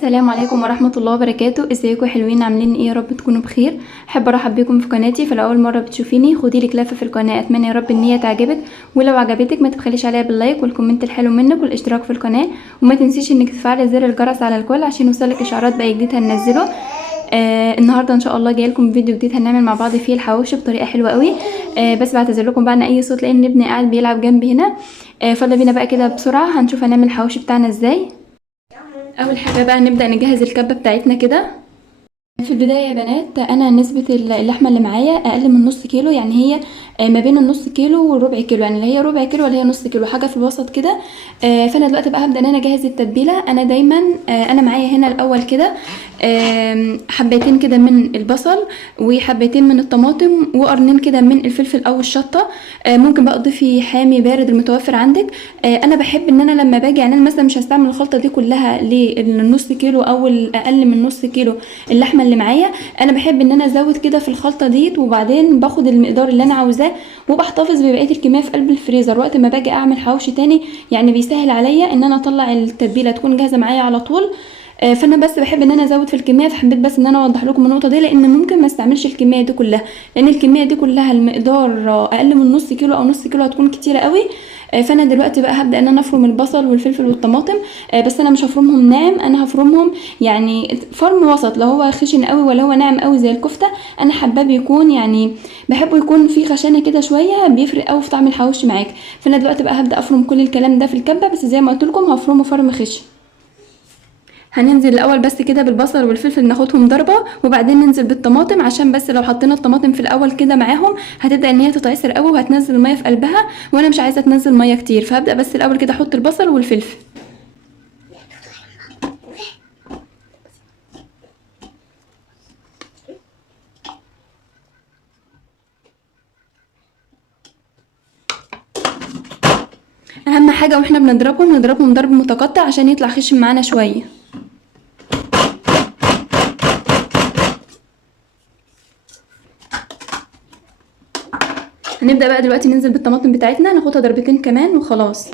السلام عليكم ورحمة الله وبركاته. ازيكم حلوين؟ عاملين ايه؟ يا رب تكونوا بخير. احب ارحب بكم في قناتي. فلو اول مرة بتشوفيني خدي لك لفة في القناة، اتمنى يا رب ان هي تعجبك، ولو عجبتك ما تبخليش عليها باللايك والكومنت الحلو منك والاشتراك في القناة، وما تنسيش انك تفعلي زر الجرس على الكل عشان يوصلك اشعارات باي جديد هننزله. النهارده ان شاء الله جايه لكم فيديو جديد هنعمل مع بعض فيه الحواوشي بطريقه حلوه قوي. بس بعتذر لكم بقى عن اي صوت لان ابني قاعد بيلعب جنبي هنا. فيلا بينا بقى كده بسرعه هنشوف هنعمل الحواوشي بتاعنا ازاي. اول حاجه بقى نبدا نجهز الكبه بتاعتنا كده. في البدايه يا بنات انا نسبه اللحمه اللي معايا اقل من نص كيلو، يعني هي ما بين النص كيلو والربع كيلو، يعني لا هي ربع كيلو ولا هي نص كيلو، حاجه في الوسط كده. فانا دلوقتي بقى هبدا ان انا اجهز التتبيله. انا دايما انا معايا هنا الاول كده حبيتين كده من البصل، وحبيتين من الطماطم، وقرنين كده من الفلفل او الشطه. ممكن بقى تضيفي حامي بارد المتوفر عندك. انا بحب ان انا لما باجي، يعني انا مثلا مش هستعمل الخلطه دي كلها للنص كيلو او الاقل من نص كيلو اللحمه اللي معايا. انا بحب ان انا ازود كده في الخلطه ديت، وبعدين باخد المقدار اللي انا عاوزاه وبحتفظ ببقيه الكميه في قلب الفريزر وقت ما باجي اعمل حواوشي تاني. يعني بيسهل عليا ان انا اطلع التتبيله تكون جاهزه معايا على طول. فانا بس بحب ان انا ازود في الكميه، فحبيت بس ان انا اوضح لكم النقطه دي، لان ممكن ما استعملش الكميه دي كلها، لان الكميه دي كلها المقدار اقل من نص كيلو او نص كيلو هتكون كتيره قوي. فانا دلوقتي بقى هبدا ان انا افرم البصل والفلفل والطماطم. بس انا مش هفرمهم ناعم، انا هفرمهم يعني فرم وسط، لا هو خشن قوي ولا هو ناعم قوي زي الكفته. انا حباه بيكون يعني بحبه يكون فيه خشانه كده شويه، بيفرق قوي في طعم الحواوشي معاك. فانا دلوقتي بقى هبدا افرم كل الكلام ده في الكبه، بس زي ما قلت لكم هفرمه فرم خشن. هننزل الاول بس كده بالبصل والفلفل ناخدهم ضربه، وبعدين ننزل بالطماطم، عشان بس لو حطينا الطماطم في الاول كده معاهم هتبدا ان هي تتعصر قوي وهتنزل الميه في قلبها، وانا مش عايزه تنزل ميه كتير، فهبدا بس الاول كده احط البصل والفلفل. اهم حاجه واحنا بنضربهم نضربهم ضرب متقطع عشان يطلع خشن معانا شويه. هنبدا بقى دلوقتي ننزل بالطماطم بتاعتنا، ناخدها ضربتين كمان وخلاص.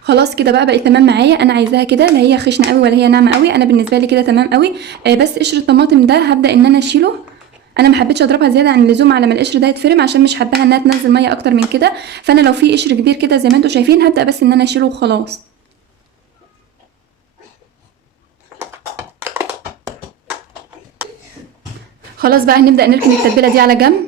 خلاص كده بقى بقت تمام معايا. انا عايزاها كده لا هي خشنه قوي ولا هي ناعمه قوي، انا بالنسبه لي كده تمام قوي. بس قشر الطماطم ده هبدا ان انا اشيله. انا ما حبيتش اضربها زياده عن اللزوم على ما القشر ده يتفرم، عشان مش حباها انها تنزل ميه اكتر من كده. فانا لو في قشر كبير كده زي ما انتم شايفين هبدا بس ان انا اشيله وخلاص. خلاص بقى هنبدا نركن التتبيله دي على جنب.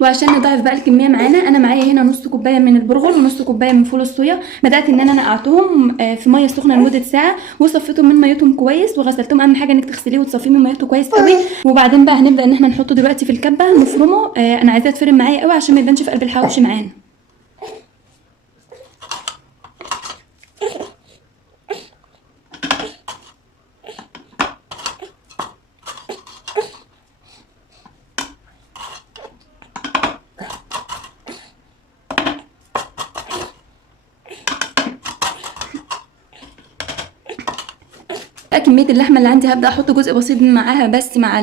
وعشان نضاعف بقى الكميه معانا، انا معايا هنا نص كوبايه من البرغل ونص كوبايه من فول الصويا. بدات ان انا نقعتهم في ميه سخنه لمده ساعه، وصفيتهم من ميتهم كويس وغسلتهم. اهم حاجه انك تغسليه وتصفيه من ميته كويس قوي. وبعدين بقى هنبدا ان احنا نحطه دلوقتي في الكبه نفرمه. انا عايزاه يتفرم معايا قوي عشان ما يبانش في قلب الحواوشي معانا. بقى كميه اللحمه اللي عندي هبدا احط جزء بسيط معاها، بس مع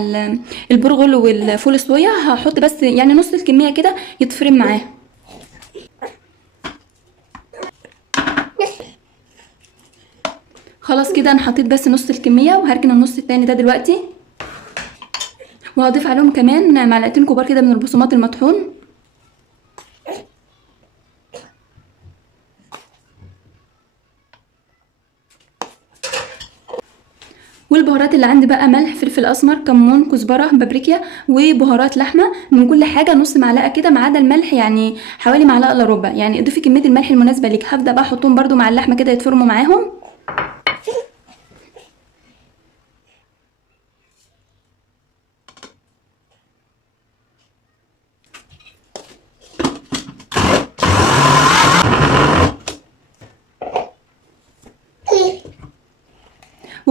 البرغل والفول الصويا هحط بس يعني نص الكميه كده يتفرم معاها. خلاص كده انا حطيت بس نص الكميه، وهركن النص التاني ده دلوقتي، وهضيف عليهم كمان معلقتين كبار كده من البقسماط المطحون. والبهارات اللي عندي بقى ملح، فلفل اسمر، كمون، كزبره، بابريكا، وبهارات لحمه. من كل حاجه نص معلقه كده، ما عدا الملح يعني حوالي معلقه الا ربع، يعني اضيفي كميه الملح المناسبه ليك. هبدا بقى احطهم برده مع اللحمه كده يتفرموا معاهم.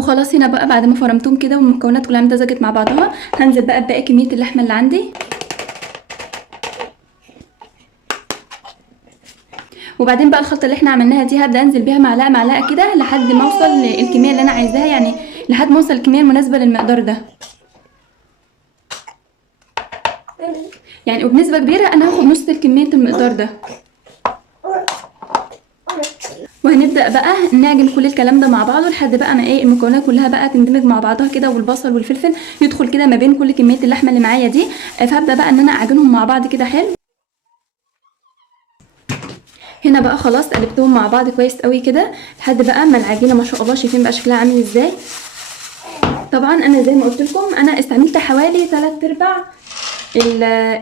وخلاص هنا بقى بعد ما فرمتهم كده والمكونات كلها امتزجت مع بعضها، هنزل بقى بباقي كميه اللحمه اللي عندي. وبعدين بقى الخلطه اللي احنا عملناها دي هبدا انزل بيها معلقه معلقه كده لحد ما اوصل للكميه اللي انا عايزاها، يعني لحد ما اوصل الكميه المناسبه للمقدار ده. يعني وبنسبه كبيره انا هاخد نص الكميه المقدار ده. وهنبدا بقى نعجن كل الكلام ده مع بعضه لحد بقى ما المكونات كلها بقى تندمج مع بعضها كده، والبصل والفلفل يدخل كده ما بين كل كميه اللحمه اللي معايا دي. فهبدا بقى ان انا اعجنهم مع بعض كده حلو. هنا بقى خلاص قلبتهم مع بعض كويس قوي كده لحد بقى ما العجينه ما شاء الله شايفين بقى شكلها عامل ازاي. طبعا انا زي ما قلت لكم انا استعملت حوالي 3/4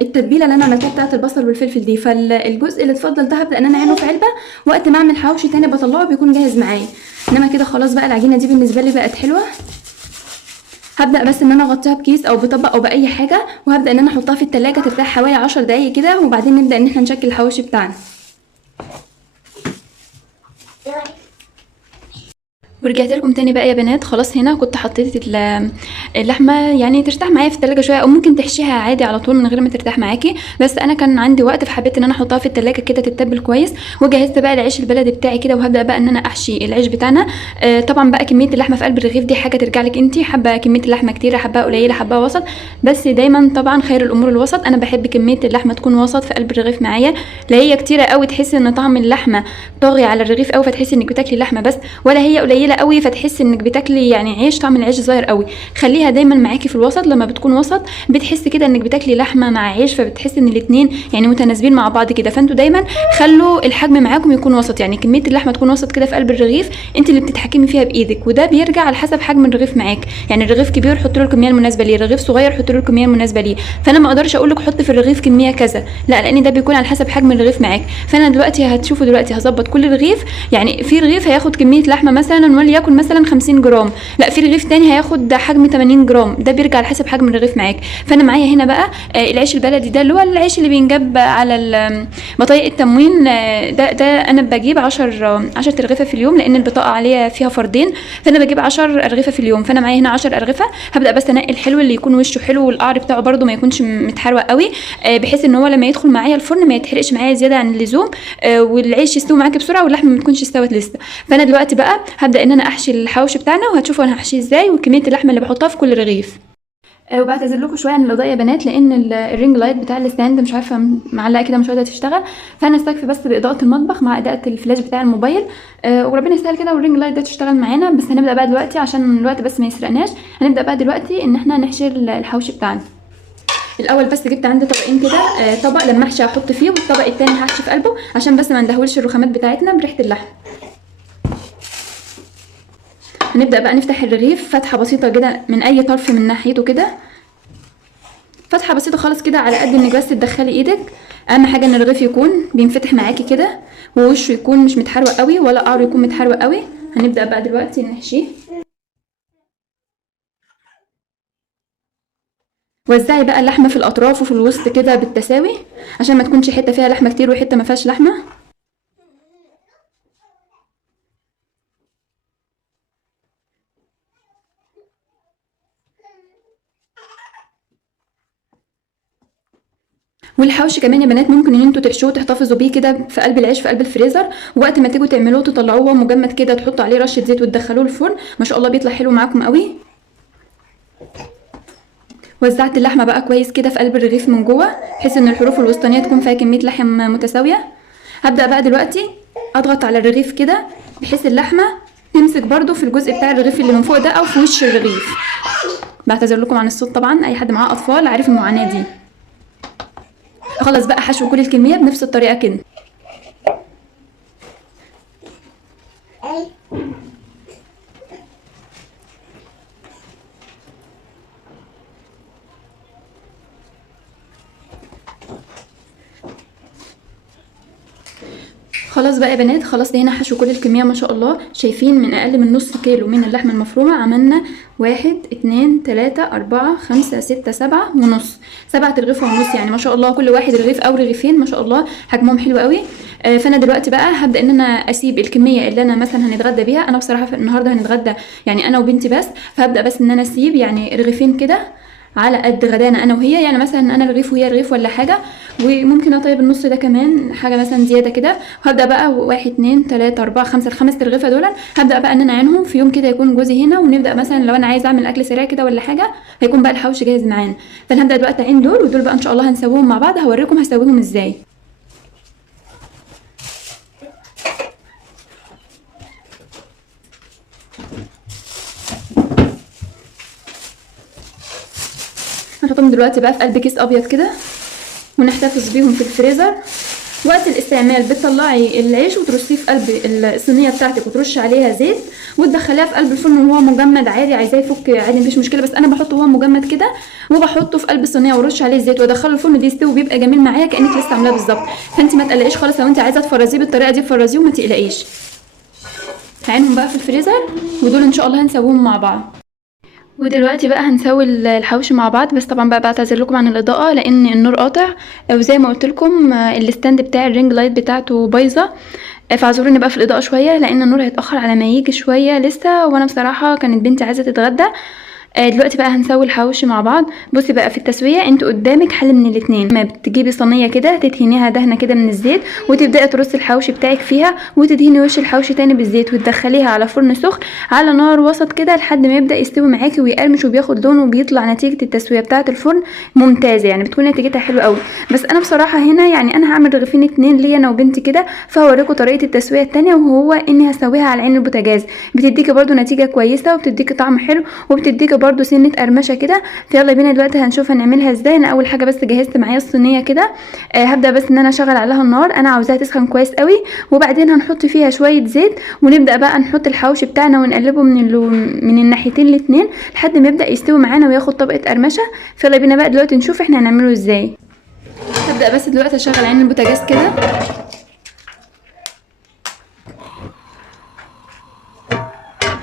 التتبيله اللي انا عملتها بتاعه البصل والفلفل دي، فالجزء اللي اتفضل ده هبدا ان انا اعينه في علبه، وقت ما اعمل حواوشي تاني بطلعه بيكون جاهز معايا. انما كده خلاص بقى العجينه دي بالنسبه لي بقت حلوه. هبدا بس ان انا اغطيها بكيس او بطبق او باي حاجه، وهبدا ان انا احطها في التلاجة ترتاح حوالي 10 دقايق كده، وبعدين نبدا ان احنا نشكل الحواوشي بتاعنا. ورجعت لكم تاني بقى يا بنات. خلاص هنا كنت حطيت اللحمه يعني ترتاح معايا في التلاجة شويه، او ممكن تحشيها عادي على طول من غير ما ترتاح معاكي، بس انا كان عندي وقت فحبيت ان انا احطها في التلاجة كده تتبل كويس. وجهزت بقى العيش البلدي بتاعي كده، وهبدا بقى ان انا احشي العيش بتاعنا. طبعا بقى كميه اللحمه في قلب الرغيف دي حاجه ترجع لك انت، حابه كميه اللحمه كتيره، حباها قليله، حباها وسط، بس دايما طبعا خير الامور الوسط. انا بحب كميه اللحمه تكون وسط في قلب الرغيف معايا، لا هي كتيره قوي تحسي ان طعم اللحمه طاغي على الرغيف قوي فتحسي انك بتاكلي لحمه بس، ولا هي قليله قوي فتحسي انك بتاكلي يعني عيش طعم العيش صغير قوي. خليها دايما معاكي في الوسط. لما بتكون وسط بتحسي كده انك بتاكلي لحمه مع عيش، فبتحسي ان الاثنين يعني متناسبين مع بعض كده. فانتوا دايما خلوا الحجم معاكم يكون وسط، يعني كميه اللحمه تكون وسط كده في قلب الرغيف، انت اللي بتتحكمي فيها بايدك، وده بيرجع على حسب حجم الرغيف معاك. يعني الرغيف كبير حط له الكميه المناسبه ليه، الرغيف صغير حط له الكميه المناسبه ليه. فانا ما اقدرش اقول لك حط في الرغيف كميه كذا، لا، لان ده بيكون على حسب حجم الرغيف معاك. فانا دلوقتي هتشوفوا دلوقتي هظبط كل رغيف، يعني في رغيف هياخد كميه لحمه مثلا وليكن مثلا 50 جرام، لا في رغيف تاني هياخد حجم 80 جرام، ده بيرجع على حسب حجم الرغيف معاك. فانا معايا هنا بقى العيش البلدي ده اللي هو العيش اللي بينجاب على بطايق التموين. ده انا بجيب 10 رغيفه في اليوم، لان البطاقه عليها فيها فردين، فانا بجيب 10 ارغفه في اليوم. فانا معايا هنا 10 ارغفه. هبدا بس انقي الحلو اللي يكون وشه حلو والقعر بتاعه برده ما يكونش متحروق قوي، بحيث ان هو لما يدخل معايا الفرن ما يتحرقش معايا زياده عن اللزوم، والعيش يستوي معاكي بسرعه واللحمه ما تكونش استوت لسه. فانا دلوقتي بقى هبدا ان انا احشي الحواوشي بتاعنا، وهتشوفوا انا هحشيه ازاي وكميه اللحمه اللي بحطها في كل رغيف. وبعتذر لكم شويه عن الاضاءه يا بنات، لان الرينج لايت بتاع الستاند مش عارفه معلقه كده مش راضيه تشتغل، فانا استكفي بس باضاءه المطبخ مع اضاءه الفلاش بتاع الموبايل. وربنا يسهل كده والرينج لايت ده تشتغل معانا. بس هنبدا بقى دلوقتي عشان الوقت بس ما يسرقناش، هنبدا بقى دلوقتي ان احنا نحشي الحواوشي بتاعنا. الاول بس جبت عندي طبقين كده، طبق لما احشي هحط فيه، والطبق التاني هحشي في قلبه عشان بس ما ندهولش الرخامات بتاعتنا بريحه اللحم. هنبدا بقى نفتح الرغيف فتحه بسيطه كده من اي طرف من ناحيته كده، فتحه بسيطه خالص كده على قد انك بس تدخلي ايدك. اهم حاجه ان الرغيف يكون بينفتح معاكي كده، ووشه يكون مش متحروق قوي ولا قعره يكون متحروق قوي. هنبدا بقى دلوقتي نحشيه. وزعي بقى اللحمه في الاطراف وفي الوسط كده بالتساوي، عشان ما تكونش حته فيها لحمه كتير وحته ما فيهاش لحمه. والحوش كمان يا بنات ممكن ان انتوا تحشوه تحتفظوا بيه كده في قلب العيش في قلب الفريزر، وقت ما تيجوا تعملوه تطلعوه مجمد كده، تحطوا عليه رشه زيت وتدخلوه الفرن، ما شاء الله بيطلع حلو معاكم قوي. وزعت اللحمه بقى كويس كده في قلب الرغيف من جوه، بحيث ان الحروف الوسطانيه تكون فيها كميه لحم متساويه. هبدا بقى دلوقتي اضغط على الرغيف كده بحيث اللحمه تمسك برده في الجزء بتاع الرغيف اللي من فوق ده او في وش الرغيف. بعتذر لكم عن الصوت طبعا، اي حد معاه اطفال عارف المعاناه دي. خلاص بقى حشو كل الكميه بنفس الطريقه كده. خلاص بقى يا بنات، خلاص هنا حشو كل الكمية ما شاء الله. شايفين من اقل من نص كيلو من اللحمة المفرومة عملنا 1 2 3 4 5 6 7 ونص، 7 رغيف ونص يعني ما شاء الله. كل واحد رغيف او رغيفين ما شاء الله، حجمهم حلو قوي. فانا دلوقتي بقى هبدا ان انا اسيب الكميه اللي انا مثلا هنتغدى بيها. انا بصراحه في النهارده هنتغدى يعني انا وبنتي بس، فهبدا بس ان انا اسيب يعني رغيفين كده على قد غدانا انا وهي، يعني مثلا انا رغيف وهي رغيف ولا حاجه، وممكن اطيب النص ده كمان حاجه مثلا زياده كده. وهبدا بقى 1 2 3 4 5 الخمس رغيفه دول هبدا بقى ان انا اعينهم في يوم كده يكون جوزي هنا، ونبدا مثلا لو انا عايزه اعمل اكل سريع كده ولا حاجه هيكون بقى الحوش جاهز معانا. فانا هبدا دلوقتي اعين دول، ودول بقى ان شاء الله هنسويهم مع بعض، هوريكم هسويهم ازاي. هنحطهم دلوقتي بقى في قلب كيس ابيض كده ونحتفظ بيهم في الفريزر. وقت الاستعمال بتطلعي العيش وترصيه في قلب الصينيه بتاعتك وترشي عليها زيت وتدخليها في قلب الفرن وهو مجمد عادي. عايزاه يفك عادي مفيش مشكله، بس انا بحطه وهو مجمد كده وبحطه في قلب الصينيه وارش عليه الزيت وادخله الفرن بيستوي بيبقى جميل معايا كانك لسه عاملاه بالظبط. فانت ما تقلقيش خالص، لو انت عايزه تفرزيه بالطريقه دي فرزيه وما تقلقيش. هعينهم بقى في الفريزر ودول ان شاء الله هنسويهم مع بعض. ودلوقتي بقى هنسوي الحواوشي مع بعض، بس طبعا بقى بعتذر لكم عن الاضاءه لان النور قاطع، وزي ما قلت لكم الستاند بتاع الرينج لايت بتاعته بايظه، فاعذروني بقى في الاضاءه شويه لان النور هيتاخر على ما يجي شويه لسه، وانا بصراحه كانت بنتي عايزه تتغدى. دلوقتي بقى هنسوي الحواوشي مع بعض. بصي بقى في التسويه انت قدامك حل من الاتنين، ما بتجيبي صينيه كده تدهنيها دهنه كده من الزيت وتبداي ترصي الحواوشي بتاعك فيها وتدهني وش الحواوشي تاني بالزيت وتدخليها على فرن سخن على نار وسط كده لحد ما يبدا يستوي معاكي ويقرمش وبياخد لون وبيطلع نتيجه التسويه بتاعه الفرن ممتازه، يعني بتكون نتيجتها حلوه قوي. بس انا بصراحه هنا يعني انا هعمل رغيفين اتنين ليا انا وبنتي كده، فهوريكم طريقه التسويه التانيه، وهو اني هسويها على عين البوتاجاز. بتديكي برده نتيجه كويسه وبتديكي طعم حلو وبتديكي برده سنه قرمشه كده. فيلا بينا دلوقتي هنشوف هنعملها ازاي. انا اول حاجه بس جهزت معايا الصينيه كده، هبدا بس ان انا اشغل عليها النار، انا عاوزاها تسخن كويس قوي، وبعدين هنحط فيها شويه زيت ونبدا بقى نحط الحواوشي بتاعنا ونقلبه من الناحيتين الاتنين لحد ما يبدا يستوي معانا وياخد طبقه قرمشه. فيلا بينا بقى دلوقتي نشوف احنا هنعمله ازاي. هبدا بس دلوقتي اشغل عين البوتاجاز كده،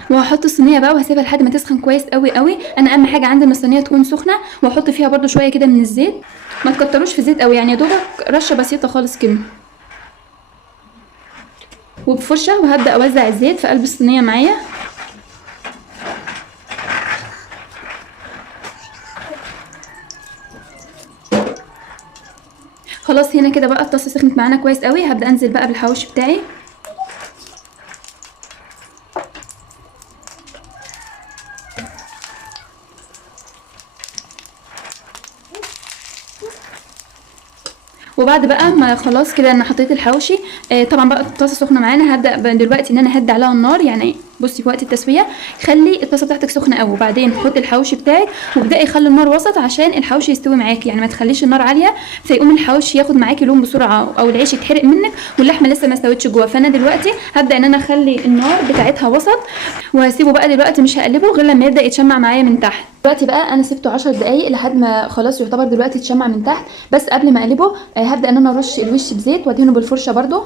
وهحط الصينيه بقى وهسيبها لحد ما تسخن كويس قوي قوي. انا اهم حاجه عندي ان الصينيه تكون سخنه، واحط فيها برده شويه كده من الزيت، ما تكتروش في الزيت قوي يعني يا دوبك رشه بسيطه خالص كده، وبفرشه وهبدا اوزع الزيت في قلب الصينيه معايا. خلاص هنا كده بقى الطاسه سخنت معانا كويس قوي، هبدا انزل بقى بالحواوشي بتاعي. وبعد بقى ما خلاص كده انا حطيت الحواوشي، طبعا بقى الطاسه سخنه معانا، هبدا دلوقتي ان انا اهدي عليها النار. يعني بصي في وقت التسويه خلي الطاسه بتاعتك سخنه قوي، وبعدين حطي الحواوشي بتاعك وابداي خلي النار وسط عشان الحواوشي يستوي معاكي، يعني ما تخليش النار عاليه فيقوم الحواوشي ياخد معاكي لون بسرعه او العيش يتحرق منك واللحمه لسه ما استوتش جوه. فانا دلوقتي هبدا ان انا اخلي النار بتاعتها وسط، وهسيبه بقى دلوقتي مش هقلبه غير لما يبدا يتشمع معايا من تحت. دلوقتي بقى انا سبته 10 دقايق لحد ما خلاص يعتبر دلوقتي اتشمع من تحت، بس قبل ما اقلبه هبدا ان انا ارش الوش بزيت وادهنه بالفرشه برده.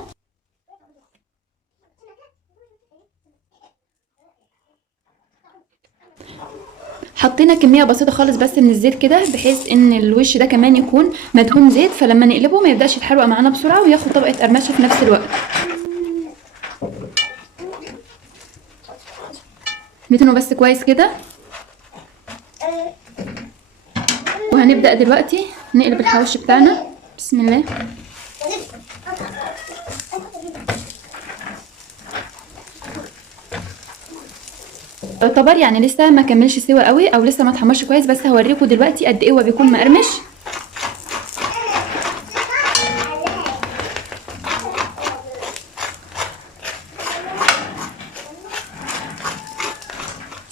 حطينا كميه بسيطه خالص بس من الزيت كده بحيث ان الوش ده كمان يكون مدهون زيت، فلما نقلبه ما يبداش يتحرق معانا بسرعه وياخد طبقه قرمشه في نفس الوقت. ندهنه بس كويس كده، وهنبدا دلوقتي نقلب الحواوشي بتاعنا. بسم الله. يعتبر يعني لسه ما كملش سوا قوي او لسه ما اتحمرش كويس، بس هوريكم دلوقتي قد ايه هو بيكون مقرمش.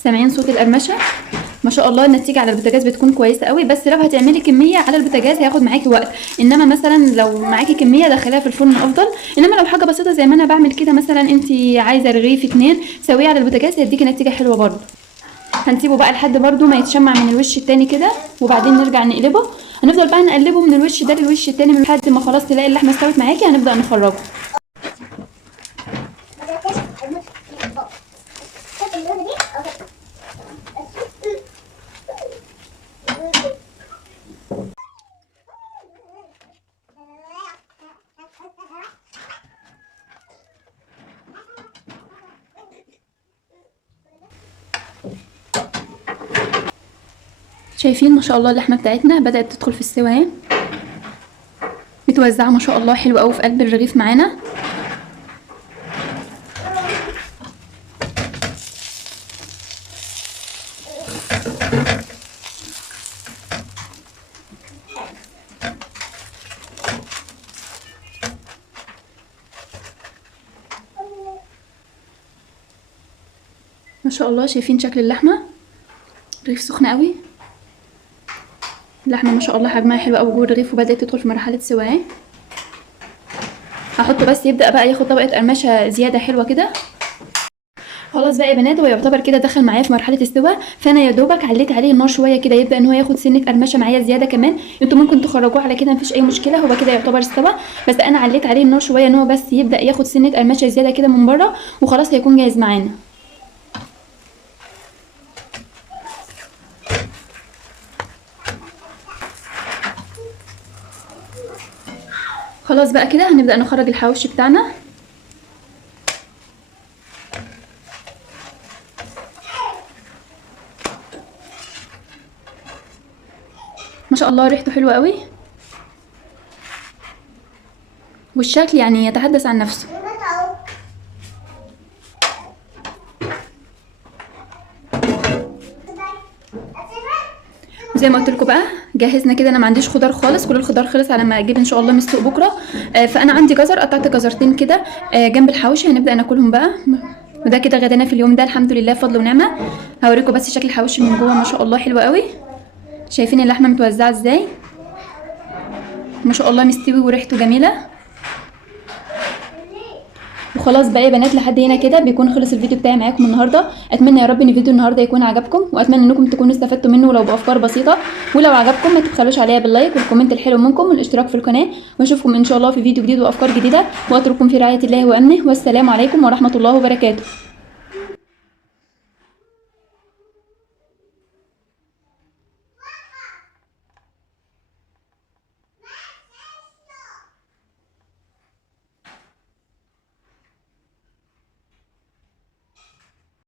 سامعين صوت القرمشه؟ ما شاء الله النتيجه على البوتاجاز بتكون كويسه قوي، بس لو هتعملي كميه على البوتاجاز هياخد معاكي وقت، انما مثلا لو معاكي كميه دخليها في الفرن افضل. انما لو حاجه بسيطه زي ما انا بعمل كده، مثلا انت عايزه رغيف 2 سويه على البوتاجاز هيديكي نتيجه حلوه برده. هنسيبه بقى لحد برده ما يتشمع من الوش التاني كده، وبعدين نرجع نقلبه. هنفضل بقى نقلبه من الوش ده للوش التاني لحد ما خلاص تلاقي اللحمه استوت معاكي، هنبدا نخرجه. شايفين ما شاء الله اللحمه بتاعتنا بدات تدخل في السوا، متوزعه ما شاء الله حلو قوي في قلب الرغيف معانا. ما شاء الله شايفين شكل اللحمه، الرغيف سخن قوي، اللحمه ما شاء الله حجمها حلو قوي جوه الرغيف وبدات تدخل في مرحله سواه. هحطه بس يبدا بقى ياخد طبقه قرمشه زياده حلوه كده. خلاص بقى يا بنات هو يعتبر كده دخل معايا في مرحله السوا، فانا يا دوبك عليت عليه النار شويه كده يبدا ان هو ياخد سنه قرمشه معايا زياده كمان. انتوا ممكن تخرجوه على كده مفيش اي مشكله، هو كده يعتبر استوى، بس انا عليت عليه النار شويه ان هو بس يبدا ياخد سنه قرمشه زياده كده من بره وخلاص هيكون جاهز معانا. خلاص بقى كده هنبدا نخرج الحواوشي بتاعنا. ما شاء الله ريحته حلوه قوي والشكل يعني يتحدث عن نفسه. زي ما قلت لكم بقى جهزنا كده، انا ما عنديش خضار خالص، كل الخضار خلص على ما اجيب ان شاء الله مسلوق بكره. فانا عندي جزر، قطعت جزرتين كده جنب الحواوشي هنبدا ناكلهم بقى. وده كده غدانا في اليوم ده الحمد لله فضل ونعمه. هوريكم بس شكل الحواوشي من جوه ما شاء الله حلو قوي. شايفين اللحمه متوزعه ازاي، ما شاء الله مستوي وريحته جميله. وخلاص بقى يا بنات لحد هنا كده بيكون خلص الفيديو بتاعي معاكم النهارده. اتمنى يا رب ان فيديو النهارده يكون عجبكم، واتمنى انكم تكونوا استفدتوا منه ولو بافكار بسيطه. ولو عجبكم ما تبخلوش عليا باللايك والكومنت الحلو منكم والاشتراك في القناه، واشوفكم ان شاء الله في فيديو جديد وافكار جديده، واترككم في رعايه الله وامنه، والسلام عليكم ورحمه الله وبركاته.